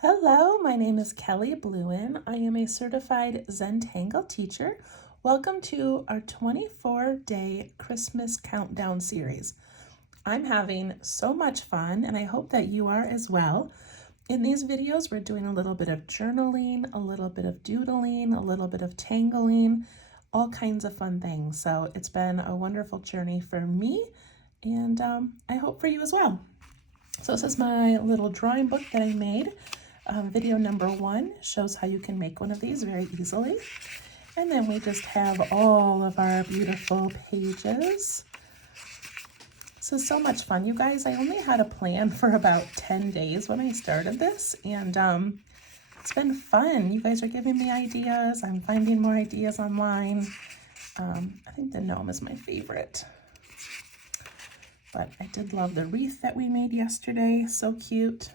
Hello, my name is Kelly Bluen. I am a certified Zentangle teacher. Welcome to our 24-day Christmas countdown series. I'm having so much fun and I hope that you are as well. In these videos, we're doing a little bit of journaling, a little bit of doodling, a little bit of tangling, all kinds of fun things. So it's been a wonderful journey for me and I hope for you as well. So this is my little drawing book that I made. Video number 1 shows how you can make one of these very easily. And then we just have all of our beautiful pages. So much fun. You guys, I only had a plan for about 10 days when I started this, and it's been fun. You guys are giving me ideas. I'm finding more ideas online. I think the gnome is my favorite. But I did love the wreath that we made yesterday. So cute.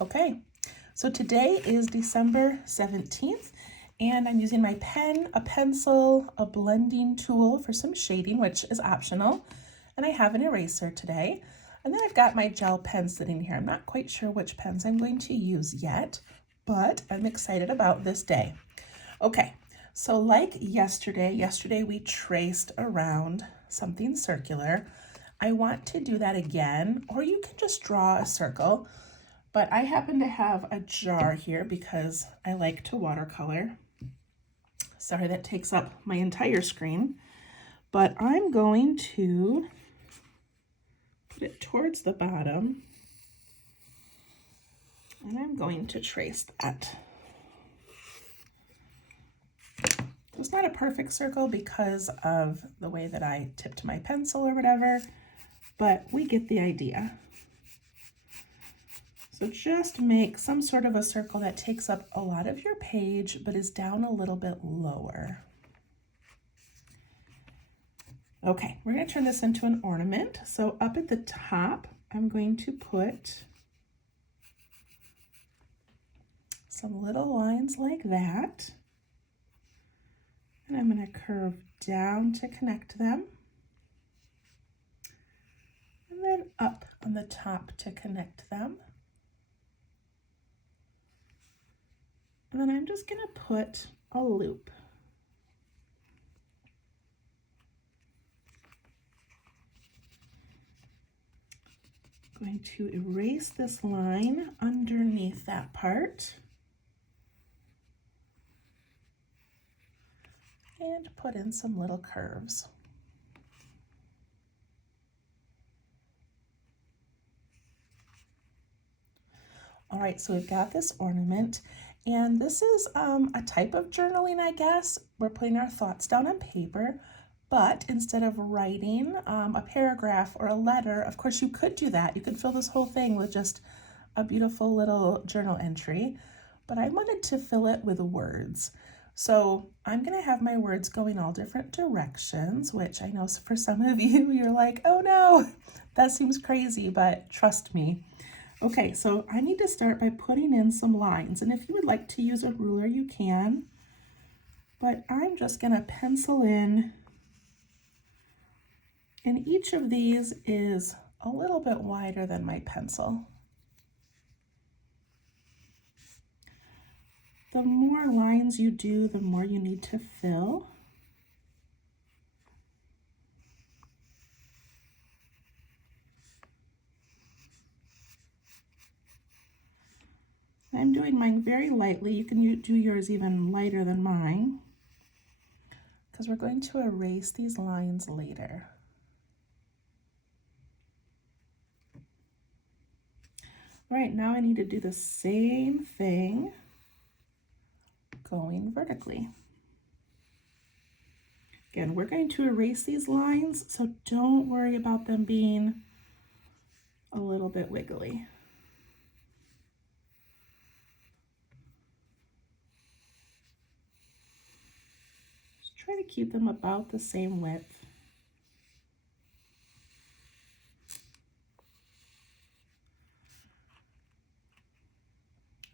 Okay, so today is December 17th, and I'm using my pen, a pencil, a blending tool for some shading, which is optional, and I have an eraser today. And then I've got my gel pen sitting here. I'm not quite sure which pens I'm going to use yet, but I'm excited about this day. Okay, so like yesterday we traced around something circular. I want to do that again, or you can just draw a circle. But I happen to have a jar here because I like to watercolor. Sorry, that takes up my entire screen. But I'm going to put it towards the bottom. And I'm going to trace that. It's not a perfect circle because of the way that I tipped my pencil or whatever, but we get the idea. So just make some sort of a circle that takes up a lot of your page, but is down a little bit lower. Okay, we're going to turn this into an ornament. So up at the top, I'm going to put some little lines like that. And I'm going to curve down to connect them. And then up on the top to connect them. And then I'm just going to put a loop. I'm going to erase this line underneath that part. And put in some little curves. All right, so we've got this ornament. And this is a type of journaling, I guess. We're putting our thoughts down on paper, but instead of writing a paragraph or a letter, of course you could do that. You could fill this whole thing with just a beautiful little journal entry, but I wanted to fill it with words. So I'm gonna have my words going all different directions, which I know for some of you, you're like, oh no, that seems crazy, but trust me. Okay, so I need to start by putting in some lines, and if you would like to use a ruler, you can, but I'm just gonna pencil in, and each of these is a little bit wider than my pencil. The more lines you do, the more you need to fill. I'm doing mine very lightly. You can do yours even lighter than mine because we're going to erase these lines later. All right, now I need to do the same thing going vertically. Again, we're going to erase these lines, so don't worry about them being a little bit wiggly. Just try to keep them about the same width.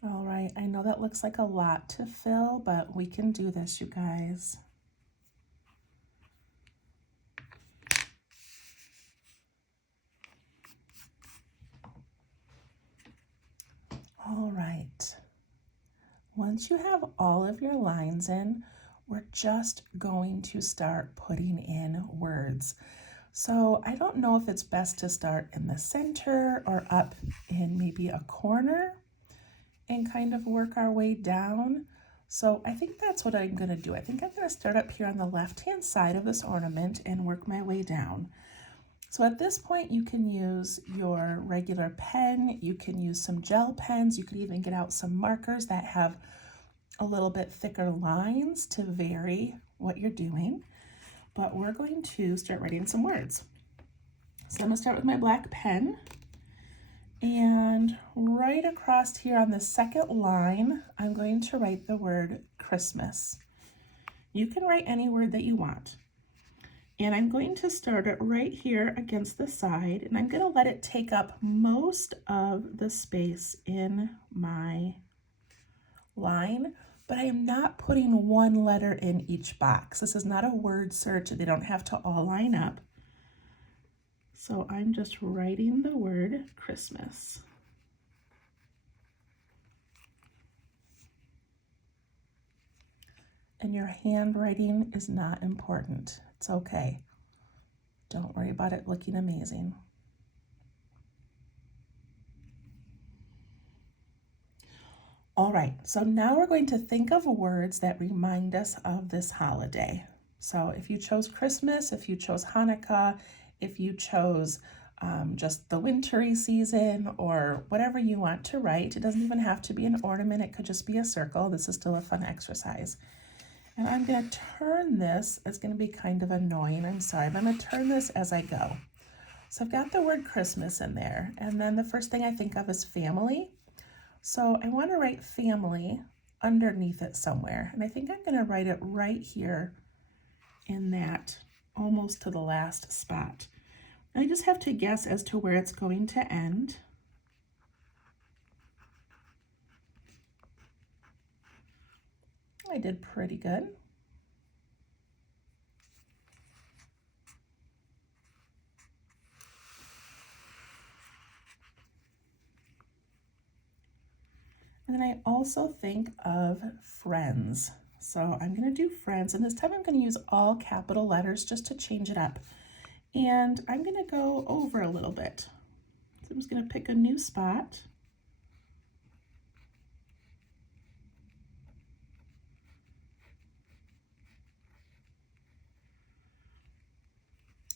All right, I know that looks like a lot to fill, but we can do this, you guys. All right. Once you have all of your lines in, we're just going to start putting in words. So I don't know if it's best to start in the center or up in maybe a corner and kind of work our way down. So I think that's what I'm going to do. I think I'm going to start up here on the left-hand side of this ornament and work my way down. So at this point, you can use your regular pen, you can use some gel pens, you could even get out some markers that have a little bit thicker lines to vary what you're doing. But we're going to start writing some words. So I'm going to start with my black pen, and right across here on the second line, I'm going to write the word Christmas. You can write any word that you want. And I'm going to start it right here against the side, and I'm going to let it take up most of the space in my line, but I am not putting one letter in each box. This is not a word search. They don't have to all line up. So I'm just writing the word Christmas. And your handwriting is not important. It's okay. Don't worry about it looking amazing. All right, so now we're going to think of words that remind us of this holiday. So if you chose Christmas, if you chose Hanukkah, if you chose just the wintry season, or whatever you want to write, it doesn't even have to be an ornament, it could just be a circle. This is still a fun exercise. And I'm going to turn this, it's going to be kind of annoying, I'm sorry, but I'm going to turn this as I go. So I've got the word Christmas in there, and then the first thing I think of is family. So I want to write family underneath it somewhere, and I think I'm going to write it right here in that, almost to the last spot. I just have to guess as to where it's going to end. I did pretty good. And then I also think of friends. So I'm going to do friends, and this time I'm going to use all capital letters just to change it up. And I'm going to go over a little bit. So I'm just going to pick a new spot.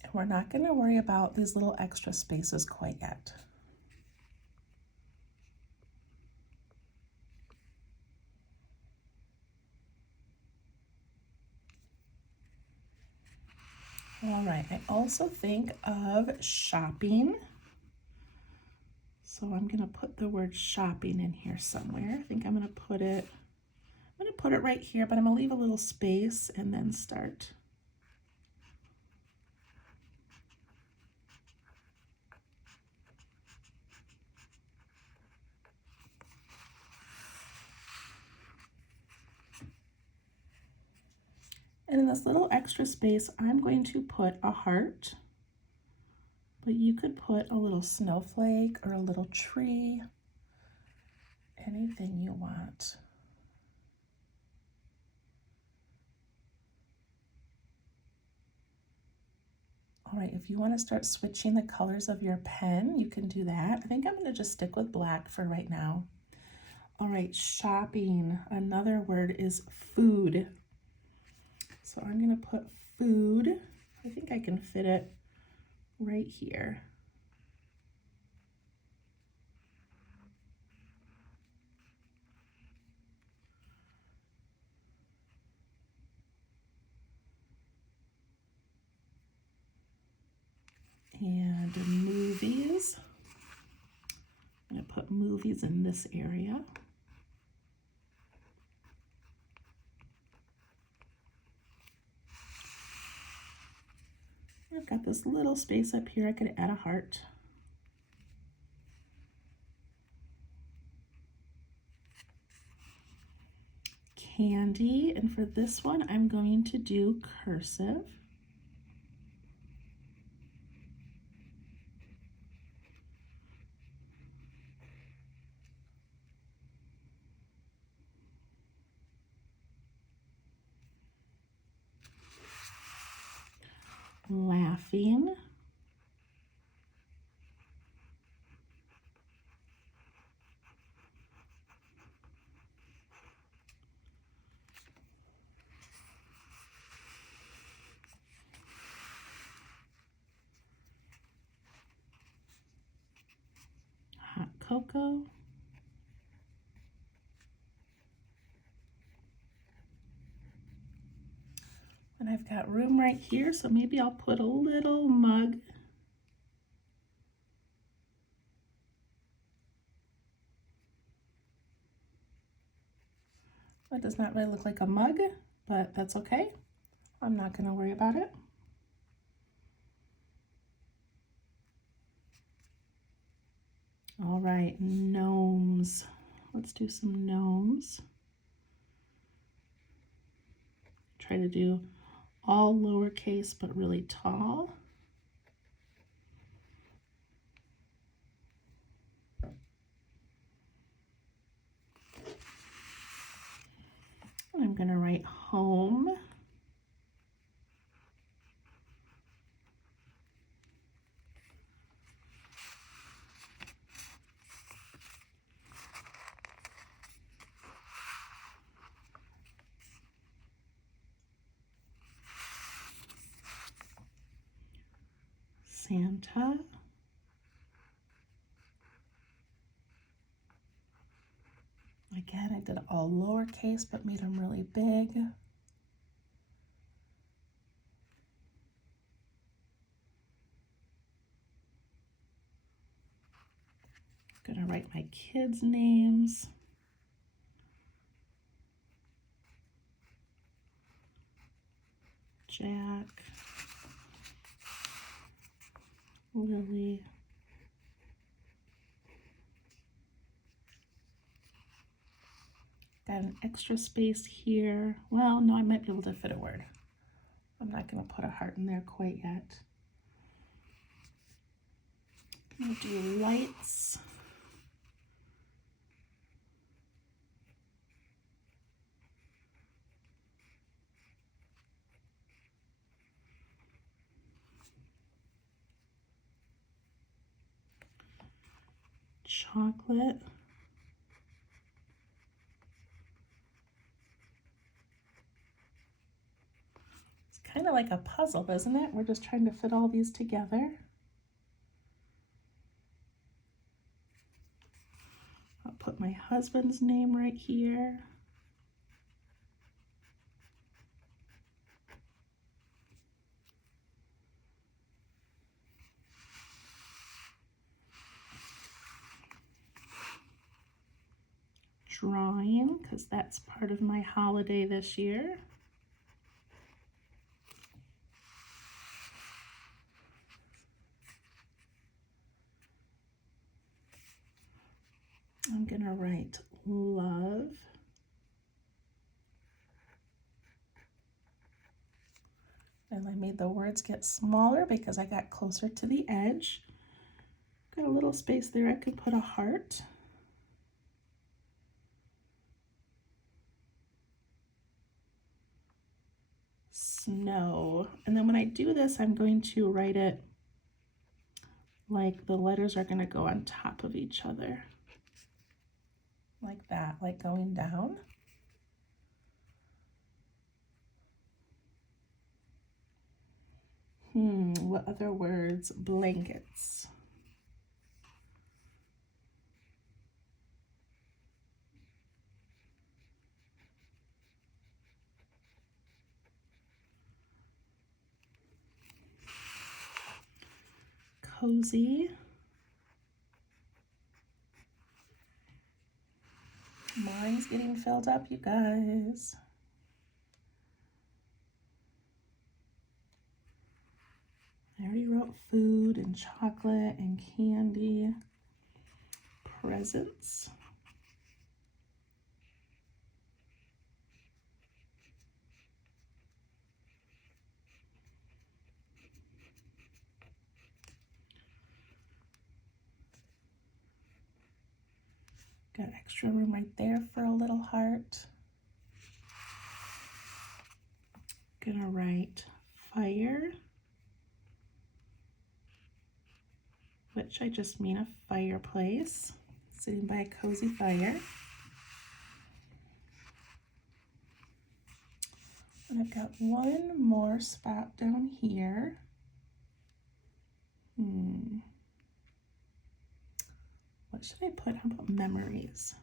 And we're not going to worry about these little extra spaces quite yet. All right, I also think of shopping. So I'm gonna put the word shopping in here somewhere. I think I'm gonna put it right here, but I'm gonna leave a little space and then start. And in this little extra space, I'm going to put a heart, but you could put a little snowflake or a little tree, anything you want. All right, if you want to start switching the colors of your pen, you can do that. I think I'm going to just stick with black for right now. All right, shopping. Another word is food. So I'm going to put food. I think I can fit it right here. And movies. I'm going to put movies in this area. I've got this little space up here. I could add a heart. Candy, and for this one, I'm going to do cursive. laughing, hot cocoa, and I've got room right here, so maybe I'll put a little mug. It does not really look like a mug, but that's okay. I'm not going to worry about it. All right, gnomes. Let's do some gnomes. Try to do all lowercase but really tall. I'm going to write home. Santa. Again, I did all lowercase but made them really big. I'm gonna write my kids' names. Jack, Lily, got an extra space here. Well, no, I might be able to fit a word. I'm not going to put a heart in there quite yet. I'm going to do lights. Chocolate. It's kind of like a puzzle, isn't it? We're just trying to fit all these together. I'll put my husband's name right here. Drawing, because that's part of my holiday this year. I'm going to write love. And I made the words get smaller because I got closer to the edge. Got a little space there, I could put a heart. Snow. And then when I do this, I'm going to write it like the letters are going to go on top of each other. Like that, like going down. What other words? Blankets. Cozy. Mine's getting filled up, you guys. I already wrote food and chocolate and candy. Presents. Got extra room right there for a little heart. Gonna write fire. which I just mean a fireplace, sitting by a cozy fire. And I've got one more spot down here. What should I put? How about memories?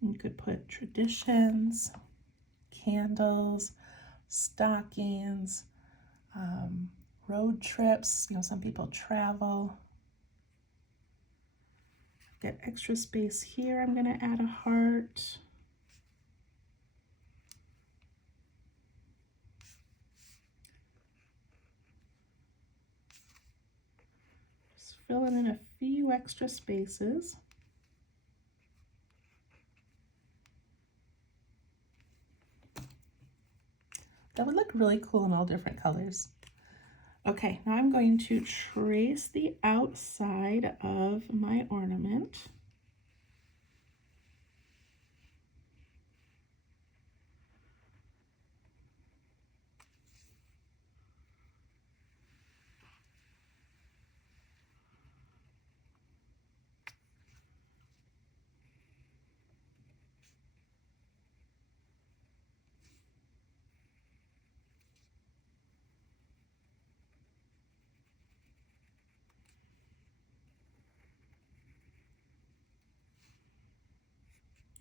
You could put traditions, candles, stockings, road trips. You know, some people travel. Get extra space here. I'm going to add a heart. Just filling in a few extra spaces. That would look really cool in all different colors. Okay, now I'm going to trace the outside of my ornament.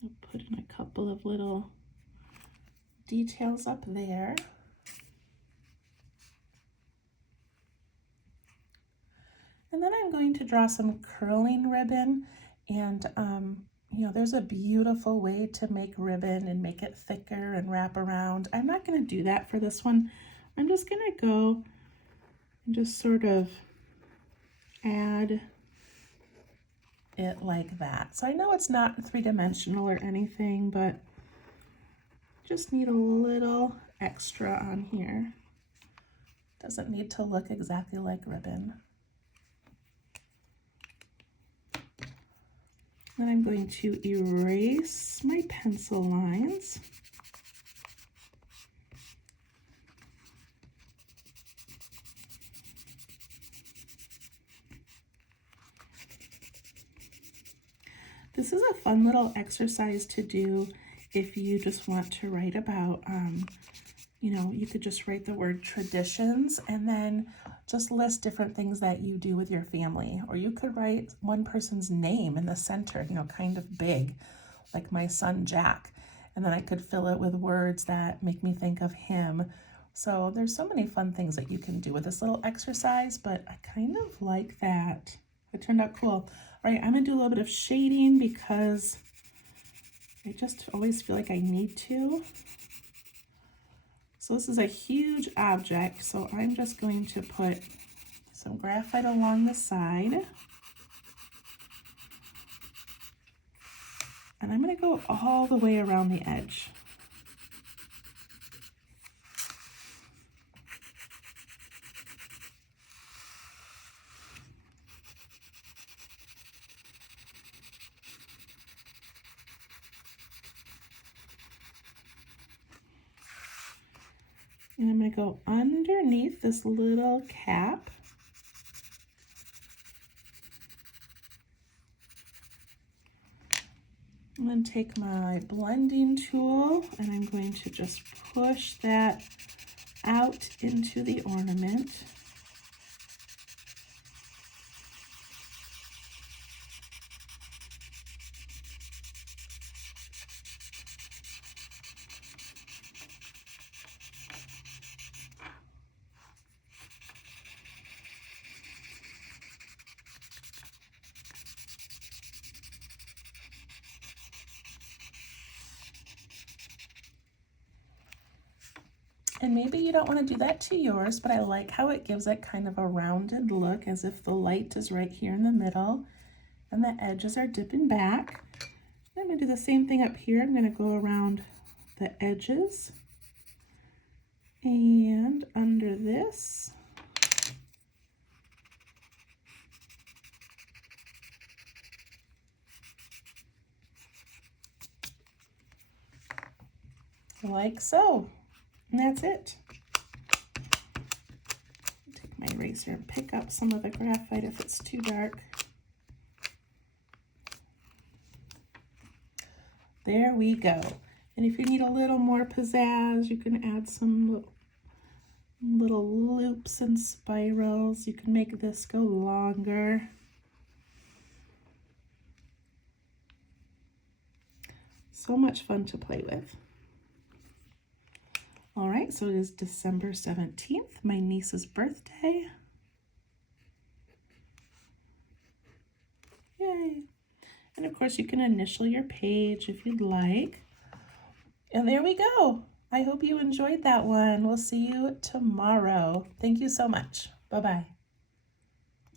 I'll put in a couple of little details up there. And then I'm going to draw some curling ribbon, and you know, there's a beautiful way to make ribbon and make it thicker and wrap around. I'm not going to do that for this one. I'm just going to go and just sort of add it like that. So I know it's not three-dimensional or anything, but just need a little extra on here. Doesn't need to look exactly like ribbon. Then I'm going to erase my pencil lines. This is a fun little exercise to do if you just want to write about, you know, you could just write the word traditions and then just list different things that you do with your family. Or you could write one person's name in the center, you know, kind of big, like my son Jack. And then I could fill it with words that make me think of him. So there's so many fun things that you can do with this little exercise, but I kind of like that. It turned out cool. All right, I'm gonna do a little bit of shading because I just always feel like I need to. So this is a huge object, so I'm just going to put some graphite along the side. And I'm going to go all the way around the edge. And I'm going to go underneath this little cap. I'm going to take my blending tool and I'm going to just push that out into the ornament. And maybe you don't want to do that to yours, but I like how it gives it kind of a rounded look as if the light is right here in the middle and the edges are dipping back. I'm going to do the same thing up here. I'm going to go around the edges and under this. like so. And that's it. Take my eraser and pick up some of the graphite if it's too dark. There we go. And if you need a little more pizzazz, you can add some little loops and spirals. You can make this go longer. So much fun to play with. All right, so it is December 17th, my niece's birthday. Yay. And of course you can initial your page if you'd like. And there we go. I hope you enjoyed that one. We'll see you tomorrow. Thank you so much. Bye-bye.